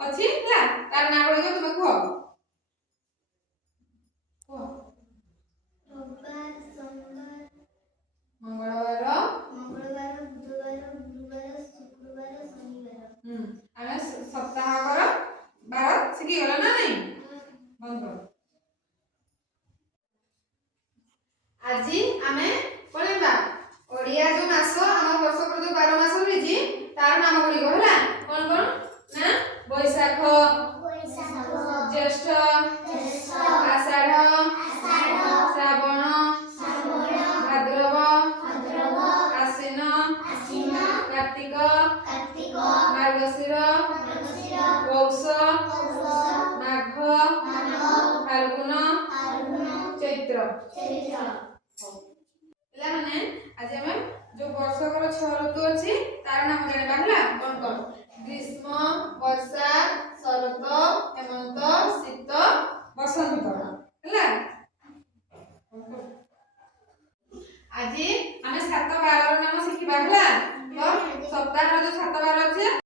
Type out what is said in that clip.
ଅଛି ହେଲା ତାର ନାଁ ଗୁଡିକ ତୁମେ କୁହ। ମଙ୍ଗଳବାର, ବୁଧବାର, ଗୁରୁବାର, ଶୁକ୍ରବାର, ଶନିବାର। ଆମେ ସପ୍ତାହକର ବାର ଶିଖିଗଲ ନା ନାହିଁ? ବନ୍ଦ କର। ଆଜି ଆମେ କହିବା ଓଡ଼ିଆ ଯୋଉ ମାସ ଆମ ବର୍ଷକର ଯୋଉ 12 ମାସ ରହିଛି ତାର ନାମ ଗୁଡ଼ିକ ହେଲା କଣ କଣ ନା ବୈଶାଖ, ଜ୍ୟେଷ୍ଠ, ଆଷାଢ଼, ଶ୍ରାବଣ, ଭାଦ୍ରବ, ଆଶ୍ୱିନ, କାର୍ତ୍ତିକ, ମାର୍ଗଶିର, ପୌଷ, ମାଘ, ଫାଲ୍ଗୁନ, ଚୈତ୍ର। ପିଲାମାନେ ଆଜି ଆମେ ଯୋଉ ବର୍ଷକର 6 ଋତୁ ଅଛି ତାର ନାମ ଜାଣିବା ହେଲା କଣ କଣ ଗ୍ରୀଷ୍ମ, ବର୍ଷା, ଶରତ, ହେମନ୍ତ, ଶୀତ, ବସନ୍ତ ହେଲା। ଆଜି ଆମେ 7 ବାର